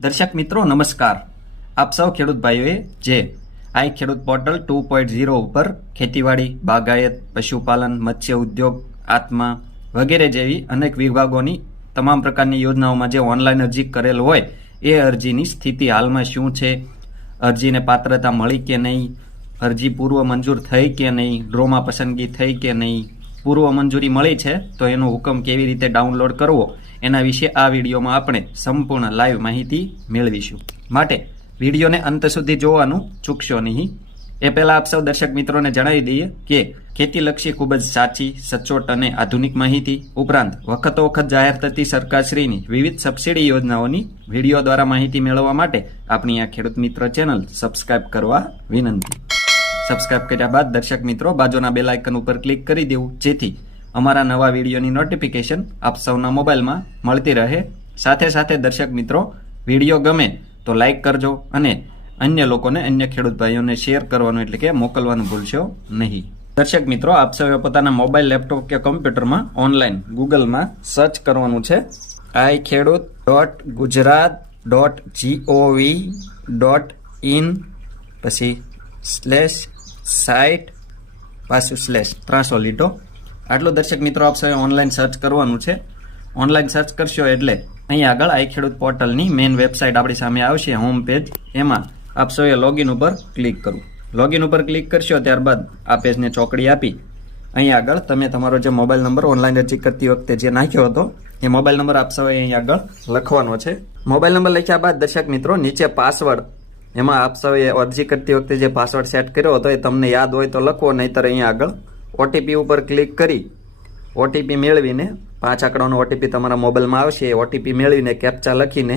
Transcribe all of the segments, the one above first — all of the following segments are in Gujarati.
દર્શક મિત્રો, નમસ્કાર. આપ સૌ ખેડૂત ભાઈઓએ જે આઈ ખેડૂત પોર્ટલ ટુ પોઈન્ટ ઝીરો ઉપર ખેતીવાડી, બાગાયત, પશુપાલન, મત્સ્ય ઉદ્યોગ, આત્મા વગેરે જેવી અનેક વિભાગોની તમામ પ્રકારની યોજનાઓમાં જે ઓનલાઈન અરજી કરેલ હોય, એ અરજીની સ્થિતિ હાલમાં શું છે? અરજીને પાત્રતા મળી કે નહીં? અરજી પૂર્વ મંજૂર થઈ કે નહીં? ડ્રોમાં પસંદગી થઈ કે નહીં? પૂર્વ મંજૂરી મળી છે, તો એનો હુકમ કેવી રીતે ડાઉનલોડ કરવો, એના વિશે આ વિડીયોમાં આપણે સંપૂર્ણ લાઈવ માહિતી મેળવીશું. માટે વિડીયોને અંત સુધી જોવાનું ચૂકશો નહીં. એ પહેલાં આપ સૌ દર્શક મિત્રોને જણાવી દઈએ કે ખેતીલક્ષી ખૂબ જ સાચી, સચોટ અને આધુનિક માહિતી ઉપરાંત વખતો વખત જાહેર થતી સરકારશ્રીની વિવિધ સબસિડી યોજનાઓની વીડિયો દ્વારા માહિતી મેળવવા માટે આપણી આ ખેડૂત મિત્ર ચેનલ સબસ્ક્રાઇબ કરવા વિનંતી. સબસ્ક્રાઇબ કર્યા બાદ દર્શક મિત્રો બાજુના બેલ આઇકન ઉપર ક્લિક કરી દેવું. જેથી અમારા નવા વિડીયોની નોટિફિકેશન આપ સૌના મોબાઈલમાં મળતી રહે. સાથે સાથે દર્શક મિત્રો, વીડિયો ગમે તો લાઇક કરજો અને અન્ય લોકોને, અન્ય ખેડૂત ભાઈઓને શેર કરવાનું એટલે કે મોકલવાનું ભૂલશો નહીં. દર્શક મિત્રો, આપ સૌએ પોતાના મોબાઈલ લેપટોપ કે કમ્પ્યુટરમાં ઓનલાઈન ગૂગલમાં સર્ચ કરવાનું છે. I Khedut dot Gujarat dot GOV dot in પછી સ્લેશ સાઇટ પાછું સ્લેશ ત્રાસો લીટો આટલું દર્શક મિત્રો આપશે ઓનલાઈન સર્ચ કરવાનું છે. ઓનલાઈન સર્ચ કરશો એટલે અહીં આગળ આઈ ખેડૂત પોર્ટલની મેઇન વેબસાઇટ આપણી સામે આવશે હોમ પેજ એમાં આપ સૌએ લોગિન ઉપર ક્લિક કરવું. લોગિન ઉપર ક્લિક કરશો ત્યારબાદ આ પેજને ચોકડી આપી. અહીં આગળ તમે તમારો જે મોબાઈલ નંબર ઓનલાઈન અરજી કરતી વખતે જે નાખ્યો હતો, એ મોબાઈલ નંબર આપ સૌએ અહીં આગળ લખવાનો છે. મોબાઈલ નંબર લખ્યા બાદ દર્શક મિત્રો નીચે પાસવર્ડ એમાં આપ સૌએ અરજી કરતી વખતે જે પાસવર્ડ સેટ કર્યો હતો એ તમને યાદ હોય તો લખવો નહીતર અહીંયા આગળ ઓટીપી ઉપર ક્લિક કરી ઓટીપી મેળવીને પાંચ આંકડાનો ઓટીપી તમારા મોબાઈલમાં આવશે. એ ઓટીપી મેળવીને કેપ્ચા લખીને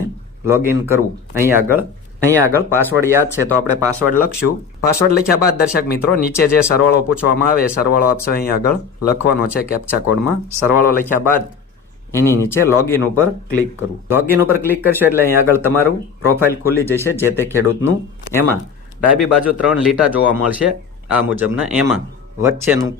લોગિન કરવું. અહીં આગળ અહીંયા આગળ પાસવર્ડ યાદ છે તો આપણે પાસવર્ડ લખશું. પાસવર્ડ લખ્યા બાદ દર્શક મિત્રો, નીચે જે સરવાળો પૂછવામાં આવે સરવાળો આપશો અહીં આગળ લખવાનો છે કેપ્ચા કોડમાં સરવાળો લખ્યા બાદ એની નીચે લોગિન ઉપર ક્લિક કરવું લોગિન ઉપર ક્લિક કરશો એટલે અહીં આગળ તમારું પ્રોફાઇલ ખુલી જશે, જે તે ખેડૂતનું એમાં. ડાબી બાજુ ત્રણ લીટા જોવા મળશે, આ મુજબના એમાં વચ્ચેનું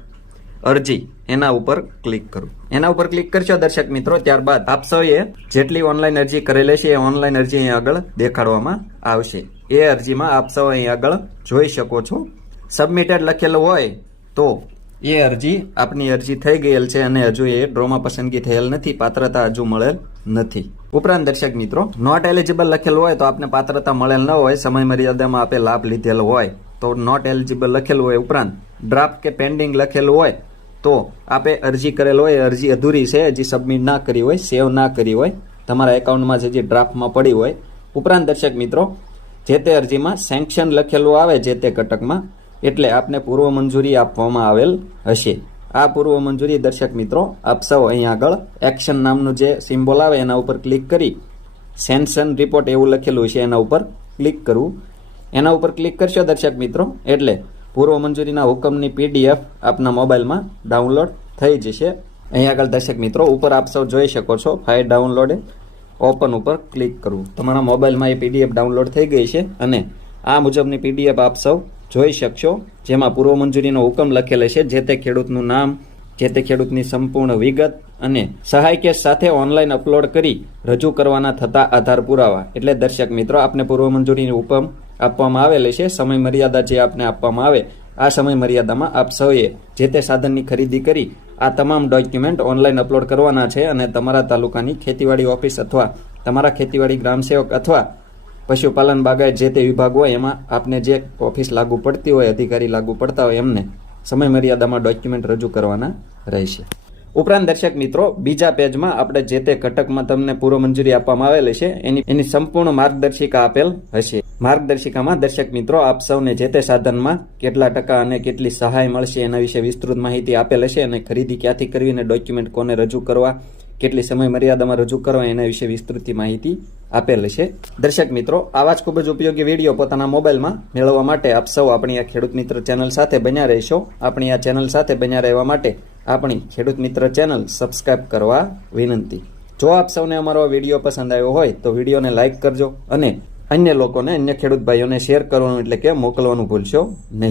અરજી એના ઉપર ક્લિક કરું. એના ઉપર ક્લિક કરશો દર્શક મિત્રો, ત્યારબાદ આપ સૌએ જેટલી ઓનલાઈન અરજી કરેલી છે એ ઓનલાઈન અરજી અહીં આગળ દેખાડવામાં આવશે. એ અરજીમાં આપ સૌ અહીં આગળ જોઈ શકો છો. સબમિટેડ લખેલું હોય તો એ અરજી આપની અરજી થઈ ગયેલ છે અને હજુ એ ડ્રોમાં પસંદગી થયેલ નથી, પાત્રતા હજુ મળેલ નથી. ઉપરાંત દર્શક મિત્રો નોટ એલિજિબલ લખેલું હોય તો આપને પાત્રતા મળેલ ન હોય, સમય મર્યાદામાં આપે લાભ લીધેલો હોય તો નોટ એલિજિબલ લખેલું હોય. ઉપરાંત ડ્રાફ્ટ કે પેન્ડિંગ લખેલું હોય તો આપે અરજી કરેલ હોય અરજી અધૂરી છે, હજી સબમિટ ના કરી હોય સેવ ના કરી હોય, તમારા એકાઉન્ટમાં જે જે ડ્રાફ્ટમાં પડી હોય. ઉપરાંત દર્શક મિત્રો, જે તે અરજીમાં સેન્કશન લખેલું આવે, જે તે ઘટકમાં એટલે આપને પૂર્વ મંજૂરી આપવામાં આવેલ હશે. આ પૂર્વ મંજૂરી દર્શક મિત્રો, આપ સૌ અહીં આગળ એક્શન નામનું જે સિમ્બોલ આવે એના ઉપર ક્લિક કરી સેન્સન રિપોર્ટ એવું લખેલું છે એના ઉપર ક્લિક કરવું. એના ઉપર ક્લિક કરશો દર્શક મિત્રો, એટલે પૂર્વ મંજૂરીના હુકમની પીડીએફ આપના મોબાઈલમાં ડાઉનલોડ થઈ જશે. અહીં આગળ દર્શક મિત્રો, ઉપર આપ સૌ જોઈ શકો છો, ફાઇલ ડાઉનલોડ ઓપન ઉપર ક્લિક કરવું. તમારા મોબાઈલમાં એ પીડીએફ ડાઉનલોડ થઈ ગઈ છે અને આ મુજબની પીડીએફ આપ સૌ જોઈ શકશો, જેમાં પૂર્વ મંજૂરીનો હુકમ લખેલો છે, જે તે ખેડૂતનું નામ, જે તે ખેડૂતની સંપૂર્ણ વિગત અને સહાય કેસ સાથે ઓનલાઈન અપલોડ કરી રજૂ કરવાના થતા આધાર પુરાવા. એટલે દર્શક મિત્રો, આપને પૂર્વ મંજૂરીની હુકમ આપવામાં આવેલી છે સમય મર્યાદા જે આપને આપવામાં આવે, આ સમય મર્યાદામાં આપ સૌએ જે તે સાધનની ખરીદી કરી, આ તમામ ડોક્યુમેન્ટ ઓનલાઈન અપલોડ કરવાના છે અને તમારા તાલુકાની ખેતીવાડી ઓફિસ અથવા તમારા ખેતીવાડી ગ્રામ સેવક અથવા પશુપાલન બાગાયત જે તે વિભાગ હોય એમાં આપને જે ઓફિસ લાગુ પડતી હોય, અધિકારી લાગુ પડતા હોય એમને સમય મર્યાદામાં ડોક્યુમેન્ટ રજૂ કરવાના રહેશે. ઉપરાંત દર્શક મિત્રો, બીજા પેજમાં આપણે જે તે ઘટકમાં તમને પૂર્વ મંજૂરી આપવામાં આવેલી છે, એની એની સંપૂર્ણ માર્ગદર્શિકા આપેલ હશે. માર્ગદર્શિકામાં દર્શક મિત્રો, આપ સૌને જે તે સાધનમાં કેટલા ટકા અને કેટલી સહાય મળશે એના વિશે વિસ્તૃત માહિતી આપેલ હશે અને ખરીદી ક્યાંથી કરવી અને ડોક્યુમેન્ટ કોને રજૂ કરવા કેટલી સમય મર્યાદામાં રજૂ કરવા એના વિશે વિસ્તૃત માહિતી આપેલ છે. દર્શક મિત્રો, આવા જ ખૂબ જ ઉપયોગી વીડિયો પોતાના મોબાઈલમાં મેળવવા માટે આપ સૌ આપણી આ ખેડૂત મિત્ર ચેનલ સાથે બન્યા રહેશો. આપણી આ ચેનલ સાથે બન્યા રહેવા માટે આપણી ખેડૂત મિત્ર ચેનલ સબસ્ક્રાઇબ કરવા વિનંતી. જો આપ સૌને અમારો વીડિયો પસંદ આવ્યો હોય, તો વિડીયોને લાઇક કરજો અને અન્ય લોકોને, અન્ય ખેડૂત ભાઈઓને શેર કરવાનું એટલે કે મોકલવાનું ભૂલશો નહીં.